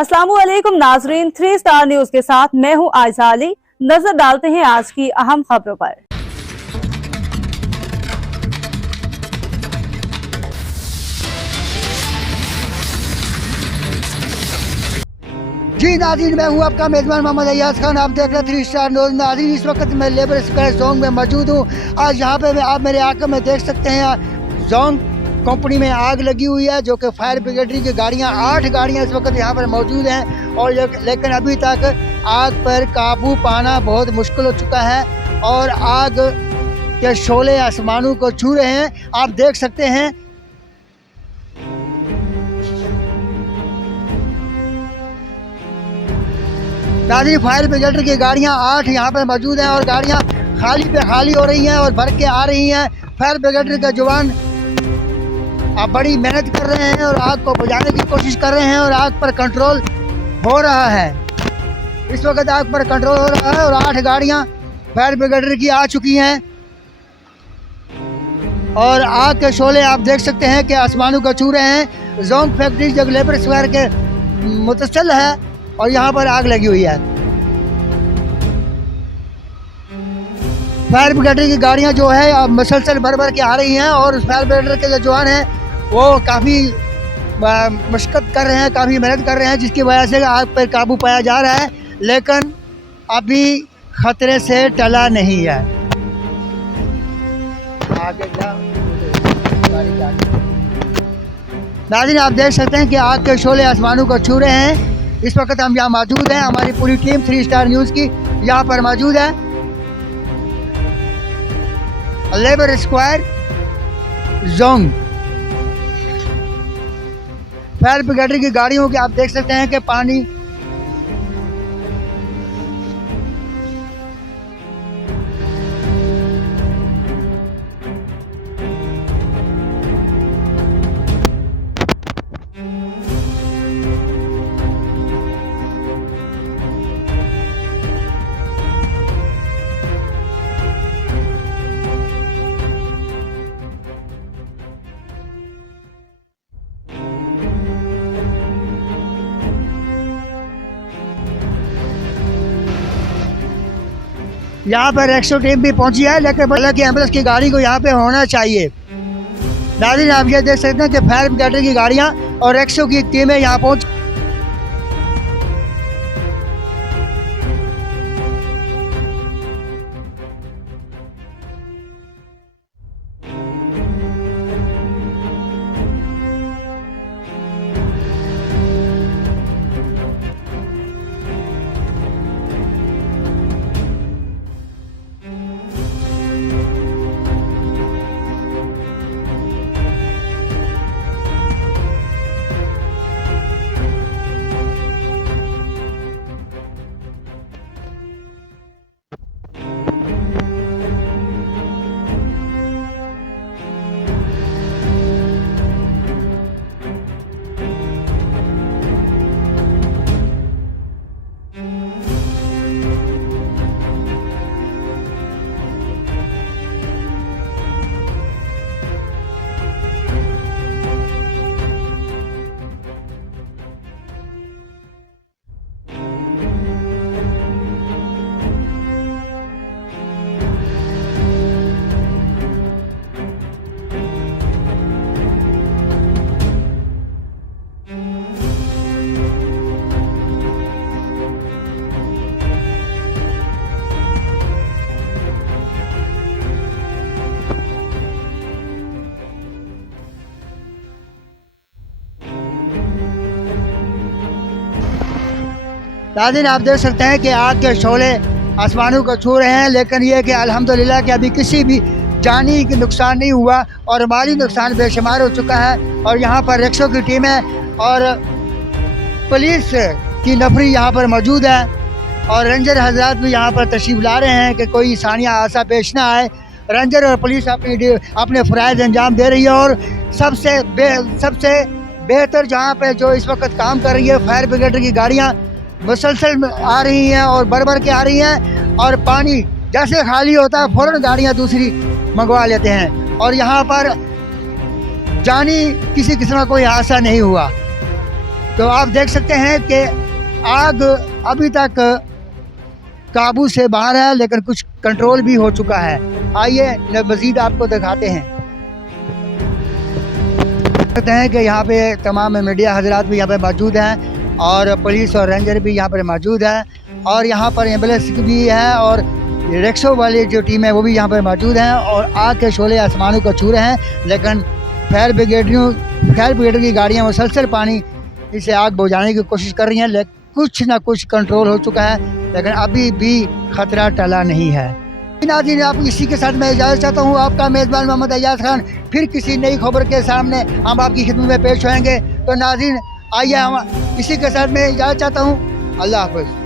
अस्सलामुअलैकुम नाजरीन, 3 star news के साथ मैं हूं आयशा अली। नजर डालते हैं आज की अहम खबरों पर। जी नाज़रीन, मैं हूँ आपका मेज़बान मोहम्मद अय्याज खान। आप देख रहे 3 स्टार न्यूज़। नाज़रीन, इस वक्त मैं लेबर स्क्वायर जोन में मौजूद हूँ। आज यहाँ पे आप मेरे आंखों में देख सकते हैं जोन कंपनी में आग लगी हुई है, जो कि फायर ब्रिगेड की गाड़ियाँ 8 गाड़ियाँ इस वक्त यहाँ पर मौजूद हैं। और लेकिन अभी तक आग पर काबू पाना बहुत मुश्किल हो चुका है और आग के शोले आसमानों को छू रहे हैं। आप देख सकते हैं नाज़रीन, फायर ब्रिगेड की गाड़ियाँ 8 यहाँ पर मौजूद हैं और गाड़ियाँ खाली पे खाली हो रही हैं और भर के आ रही हैं। फायर ब्रिगेड के जवान अब बड़ी मेहनत कर रहे हैं और आग को बुझाने की कोशिश कर रहे हैं और आग पर कंट्रोल हो रहा है। इस वक्त आग पर कंट्रोल हो रहा है और 8 गाड़ियाँ फायर ब्रिगेड की आ चुकी हैं और आग के शोले आप देख सकते हैं कि आसमानों को छू रहे हैं। जोंग फैक्ट्री जो लेबर स्क्वायर के मुतसल है और यहाँ पर आग लगी हुई है। फायर ब्रिगेड की गाड़ियाँ जो है अब मसलसल भर भर के आ रही हैं और फायर ब्रिगेड के जो जवान हैं वो काफ़ी मशक्क़त कर रहे हैं, काफ़ी मेहनत कर रहे हैं, जिसकी वजह से आग पर काबू पाया जा रहा है, लेकिन अभी खतरे से टला नहीं है। आगे नाज़रीन, आप देख सकते हैं कि आग के शोले आसमानों को छू रहे हैं। इस वक्त हम यहाँ मौजूद हैं, हमारी पूरी टीम 3 स्टार न्यूज़ की यहाँ पर मौजूद है labour square Jong. Fire brigade की गाड़ियों के आप देख सकते हैं कि पानी यहाँ पर 100 टीम भी पहुंची है, लेकिन बोला कि एम्बुलेंस की गाड़ी को यहाँ पे होना चाहिए। नाज़रीन, आप ये देख सकते हैं कि फायर ब्रिगेड की गाड़ियाँ और 100 की टीमें यहाँ पहुँच नाज़रीन, आप देख सकते हैं कि आग के शोले आसमानों को छू रहे हैं, लेकिन ये कि अल्हम्दुलिल्लाह कि अभी किसी भी जानी की नुकसान नहीं हुआ और माली नुकसान बेशुमार हो चुका है। और यहाँ पर 100 की टीम है और पुलिस की नफरी यहाँ पर मौजूद है और रेंजर हजरात भी यहाँ पर तशरीफ़ ला रहे हैं कि कोई सानिया हादसा पेश ना आए। रेंजर और पुलिस अपने फ़राइज़ अंजाम दे रही है और सबसे बेहतर जहाँ पे जो इस वक्त काम कर रही है फायर ब्रिगेड की गाड़ियाँ मुसलसल आ रही हैं और भर भर के आ रही हैं और पानी जैसे खाली होता है फ़ौरन गाड़ियाँ दूसरी मंगवा लेते हैं और यहाँ पर जानी किसी किस्म का कोई हादसा नहीं हुआ। तो आप देख सकते हैं कि आग अभी तक काबू से बाहर है, लेकिन कुछ कंट्रोल भी हो चुका है। आइए मज़ीद आपको दिखाते हैं। कहते हैं कि यहाँ पे तमाम मीडिया हजरात भी यहाँ पे मौजूद हैं और पुलिस और रेंजर भी यहाँ पर मौजूद है और यहाँ पर एम्बुलेंस भी है और रिक्शों वाली जो टीम है वो भी यहाँ पर मौजूद हैं और आग के शोले आसमानों को छू रहे हैं। लेकिन फायर ब्रिगेड की गाड़ियाँ मुसलसल पानी इसे आग बुझाने की कोशिश कर रही हैं, लेकिन कुछ ना कुछ कंट्रोल हो चुका है, लेकिन अभी भी खतरा टला नहीं है। नाज़रीन, आप इसी के साथ मैं इजाज़त चाहता हूँ। आपका मेज़बान मोहम्मद अय्याज खान फिर किसी नई खबर के सामने हम आपकी खिदमत में पेश होंगे। तो नाज़रीन, आइए हम इसी के साथ मैं इजाज़त चाहता हूँ। अल्लाह हाफ़िज़।